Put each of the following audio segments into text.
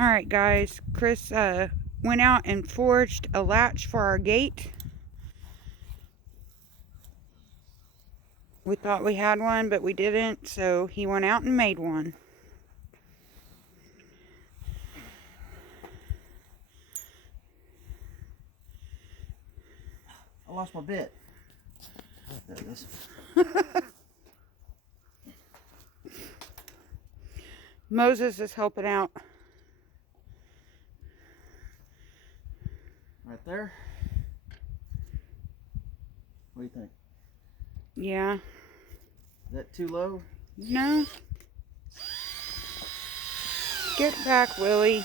Alright guys, Chris went out and forged a latch for our gate. We thought we had one, but we didn't, so he went out and made one. I lost my bit. There it is. Moses is helping out. Right there. What do you think? Yeah. Is that too low? No. Get back, Willie.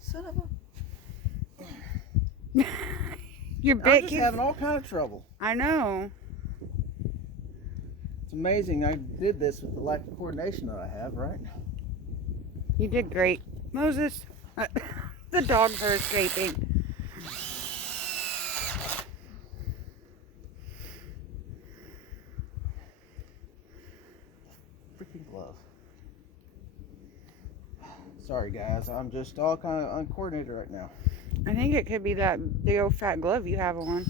Son of a... Your I'm bit just keeps... having all kind of trouble. I know. It's amazing I did this with the lack of coordination that I have, right? You did great. Moses, the dogs are escaping. Freaking glove. Sorry guys, I'm just all kind of uncoordinated right now. I think it could be that big old fat glove you have on.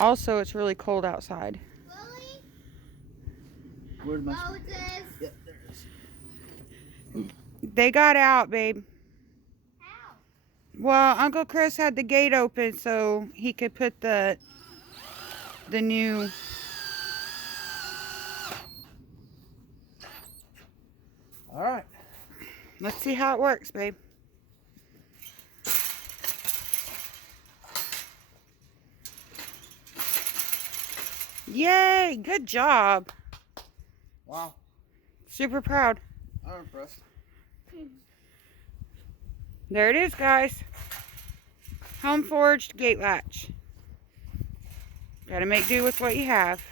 Also, it's really cold outside. Willie? Where'd my... Moses? Yep, there it is. They got out, babe. How? Well, Uncle Chris had the gate open so he could put the new... All right. Let's see how it works, babe. Yay! Good job. Wow. Super proud. I'm impressed. There it is, guys. Home forged gate latch. Gotta make do with what you have.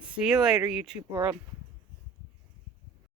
See you later, YouTube world.